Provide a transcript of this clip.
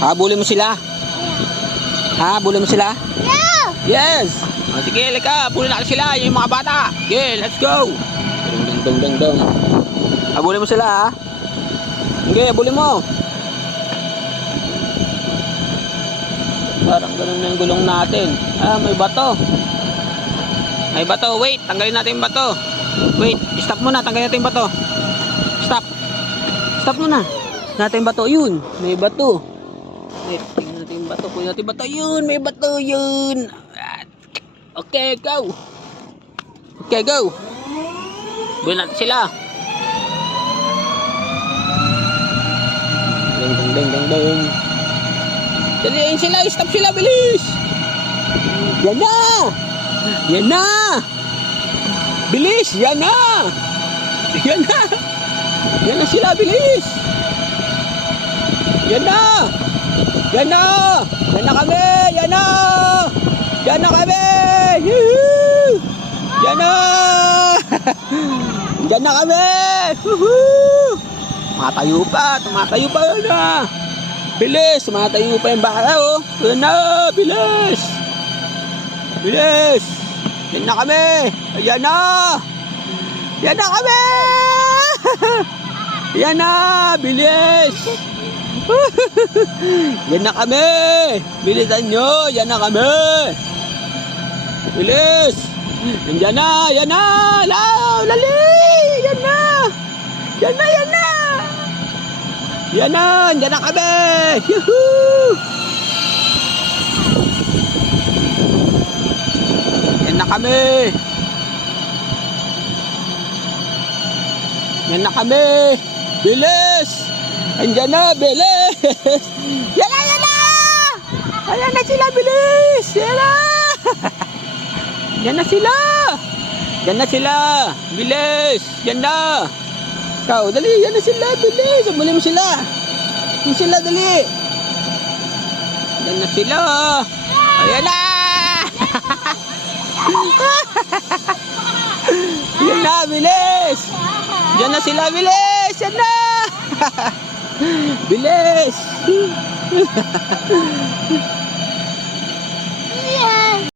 Habulin mo sila. Habulin mo sila. Yeah! Yes. Sige, lika. Habulin natin sila. Yung mga bata. Okay, let's go. Dong. Habulin mo sila, ha. Okay, habulin mo. Parang ganun na yung gulong natin. May bato. May bato. Wait, tanggalin natin yung bato. Wait, stop muna. Tanggalin natin yung bato. Stop. Stop muna. Natin yung bato. Yun, may bato. Wait, tingnan natin yung bato. Kunin natin yung bato. Yun, may bato. Yun. Okay, go. Okay, go. Bulan natin sila. Ding. Daliin sila, stop sila, bilis! Yan na! Yan na! Bilis, yan na! Yan na! Yan na sila, bilis! Yan na! Yan na! Yan na kami! Yan na! Yan na kami! Yuhuu! Yan na! Yan na kami! Woohoo! Tumatayo pa! Yan na! Bilis! Tumatayo pa yung baka, oh! Yan na! Bilis! Bilis! Yan na kami! Ayan na! Yan na kami! Yan na! Bilis! Yan na kami! Bilisan nyo! Yan na kami! Bilis! Yan na! Yan na! Lali! Yan na! Yan na! Yan na! Yan na! Yan na kami! Yuhuu! Yan na kami! Yan na kami! Bilis! Andiyan na! Bilis! Yan na! Yan na! Ayan na sila! Bilis! Yan na! Yan na sila! Yan na sila! Bilis! Yan na! Ikaw, dali! Yan na sila! Bilis! Muli mo sila! Yan sila! Dali! Yan na sila! Ayan na! Yan na! Bilis! Yan na sila! Bilis! Yan na! Bilis!